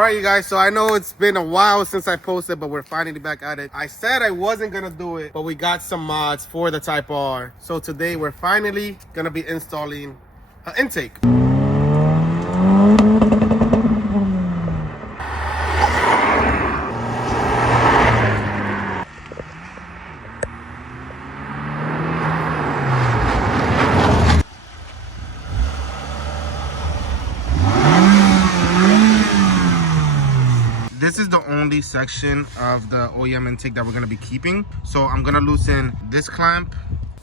All right, you guys, so I know it's been a while since I posted, but we're finally back at it. I said I wasn't gonna do it, but we got some mods for the Type R. So today we're finally gonna be installing an intake. This is the only section of the OEM intake that we're gonna be keeping. So I'm gonna loosen this clamp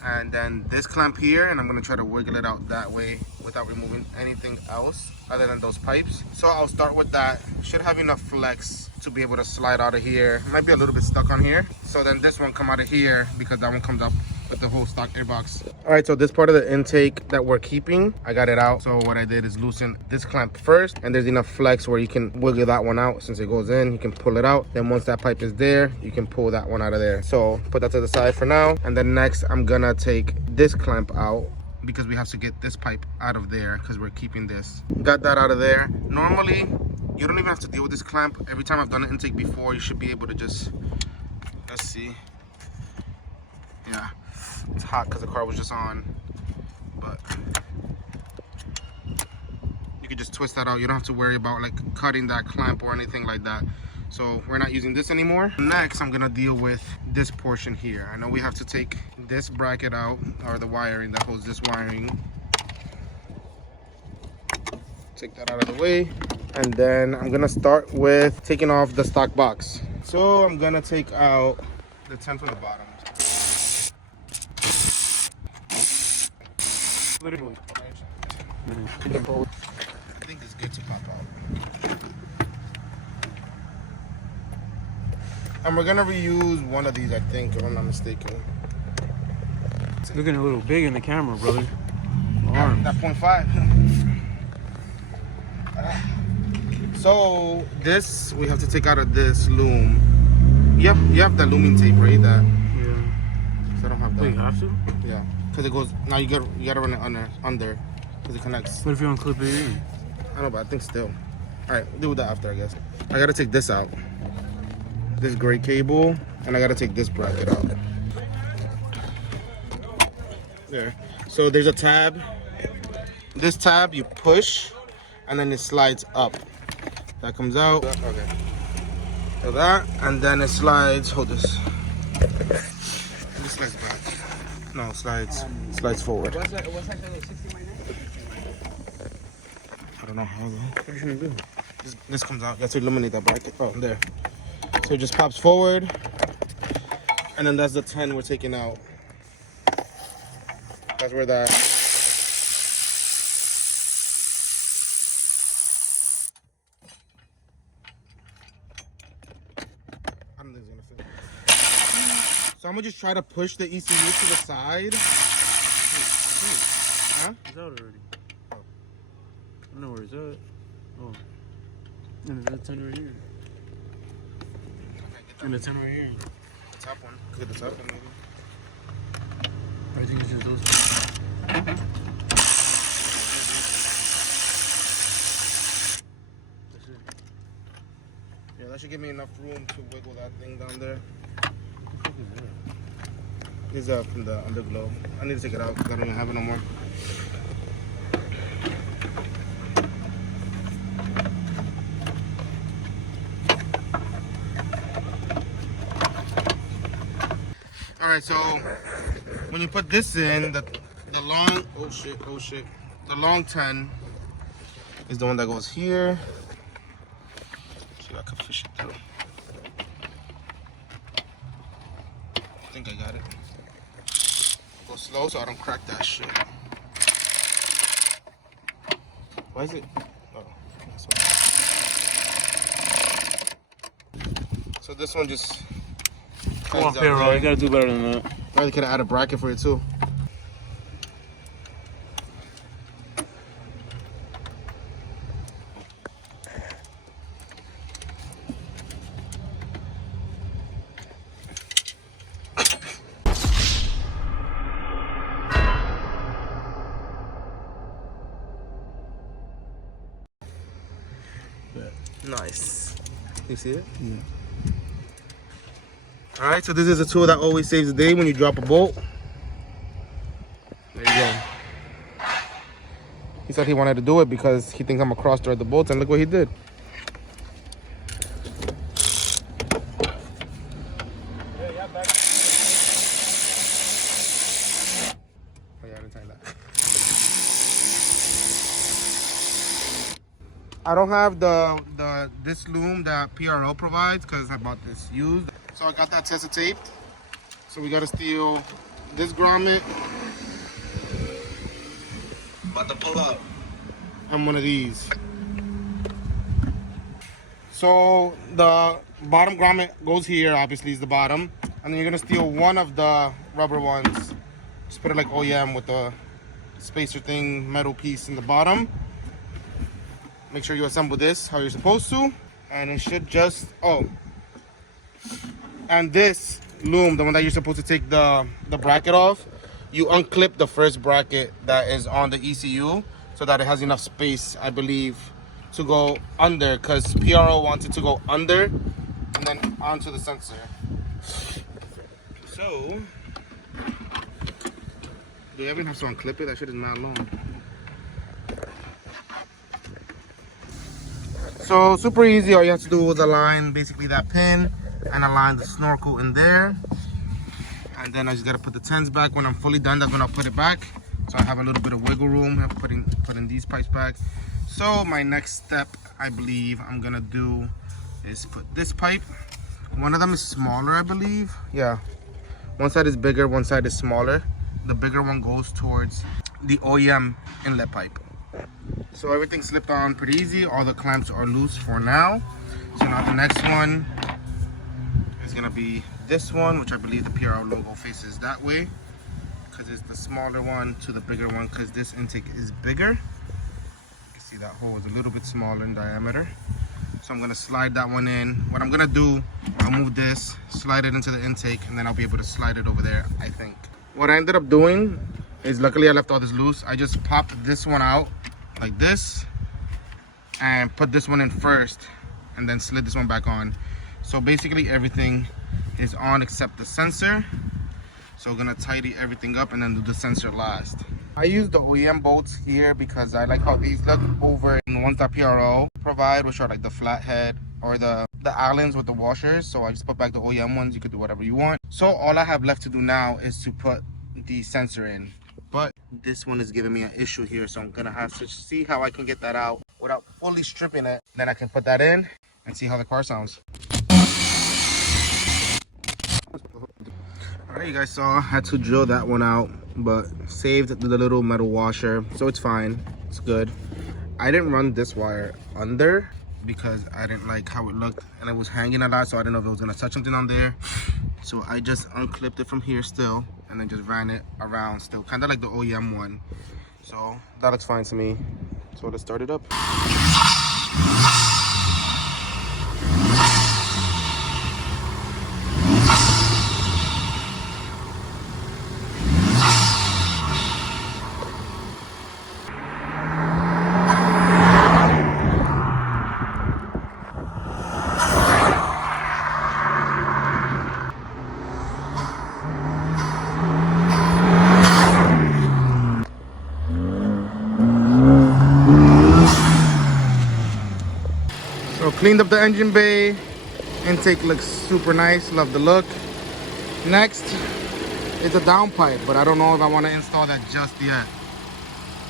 and then this clamp here, and I'm gonna try to wiggle it out that way without removing anything else other than those pipes. So I'll start with that. Should have enough flex to be able to slide out of here. Might be a little bit stuck on here. So then this one come out of here because that one comes up with the whole stock airbox. All right, so this part of the intake that we're keeping, I got it out. So what I did is loosen this clamp first, and there's enough flex where you can wiggle that one out. Since it goes in, you can pull it out. Then once that pipe is there, you can pull that one out of there. So put that to the side for now. And then next, I'm gonna take this clamp out because we have to get this pipe out of there because we're keeping this. Got that out of there. Normally, you don't even have to deal with this clamp. Every time I've done an intake before, you should be able to just, let's see. Yeah. It's hot because the car was just on, but you can just twist that out. You don't have to worry about like cutting that clamp or anything like that. So we're not using this anymore. Next, I'm gonna deal with this portion here. I know we have to take this bracket out, or the wiring that holds this wiring. Take that out of the way. And then I'm gonna start with taking off the stock box. So I'm gonna take out the 10 from the bottom. I think it's good to pop out. And we're gonna reuse one of these, I think, if I'm not mistaken. It's looking a little big in the camera, brother. That 0.5. So this we have to take out of this loom. You have the looming tape, right? That. Yeah. So I don't have that. Wait, you have to? Yeah. Because it goes, now you gotta run it under because it connects. What if you unclip it in? I don't know, but I think still. All right, we'll do that after, I guess. I gotta take this out, this gray cable, and I gotta take this bracket out. There. So there's a tab. This tab you push, and then it slides up. That comes out. Okay. So that, and then it slides. Hold this. This slides back. No, slides forward. What's that little 60 right now? I don't know how though. What are you gonna do? This comes out. You have to eliminate that bracket. Oh, there. So it just pops forward, and then that's the 10 we're taking out. That's where that. I don't think it's gonna fit. So I'm gonna just try to push the ECU to the side. Huh? It's out already. Oh. I know where it's at. Oh. And there's a 10 right here. And the 10 right here. The top one. Get the top one maybe. I think it's just those. That's it. Yeah, that should give me enough room to wiggle that thing down there. What the fuck is that? It's from the underglow. I need to take it out because I don't even have it no more. All right, so when you put this in, the long, oh shit, the long 10 is the one that goes here. See if I can fish it through. I think I got it. Go slow so I don't crack that shit. Why is it? Oh, that's why. So this one just. Come on, Pedro, you gotta do better than that. Probably could have added a bracket for it too. Nice. You see it? Yeah. All right, so this is a tool that always saves the day when you drop a bolt. There you go. He said he wanted to do it because he thinks I'm gonna cross thread the bolts, and look what he did. Oh, yeah, I didn't tie that. I don't have this loom that PRL provides because I bought this used. So I got that tester taped. So we gotta steal this grommet. About to pull up. And one of these. So the bottom grommet goes here, obviously is the bottom. And then you're gonna steal one of the rubber ones. Just put it like OEM with the spacer thing, metal piece in the bottom. Make sure you assemble this how you're supposed to. And it should just, oh. And this loom, the one that you're supposed to take the bracket off, you unclip the first bracket that is on the ECU so that it has enough space, I believe, to go under, because PRO wants it to go under and then onto the sensor. So, do I even have to unclip it? That shit is mad long. So, super easy. All you have to do is align basically that pin and align the snorkel in there. And then I just gotta put the tens back. When I'm fully done, that's when I'll put it back. So I have a little bit of wiggle room. I'm putting these pipes back. So my next step, I believe I'm gonna do is put this pipe. One of them is smaller, I believe. Yeah, one side is bigger, one side is smaller. The bigger one goes towards the OEM inlet pipe. So everything slipped on pretty easy. All the clamps are loose for now. So now the next one is gonna be this one, which I believe the PRL logo faces that way, because it's the smaller one to the bigger one, because this intake is bigger. You can see that hole is a little bit smaller in diameter. So I'm gonna slide that one in. What I'm gonna do, I'll move this, slide it into the intake, and then I'll be able to slide it over there, I think. What I ended up doing is, luckily I left all this loose. I just popped this one out like this and put this one in first and then slid this one back on. So basically everything is on except the sensor. So we're gonna tidy everything up and then do the sensor last. I use the OEM bolts here because I like how these look over the ones that PRO provide, which are like the flathead or the Allens with the washers. So I just put back the OEM ones. You could do whatever you want. So all I have left to do now is to put the sensor in. But this one is giving me an issue here, so I'm gonna have to see how I can get that out without fully stripping it. Then I can put that in and see how the car sounds. Alright, you guys saw I had to drill that one out, but saved the little metal washer, so it's fine, it's good. I didn't run this wire under because I didn't like how it looked and it was hanging a lot, so I didn't know if it was gonna touch something on there. So I just unclipped it from here still and then just ran it around still, kind of like the OEM one. So that looks fine to me. So let's start it up. So cleaned up the engine bay. Intake looks super nice, love the look. Next is a downpipe, but I don't know if I want to install that just yet.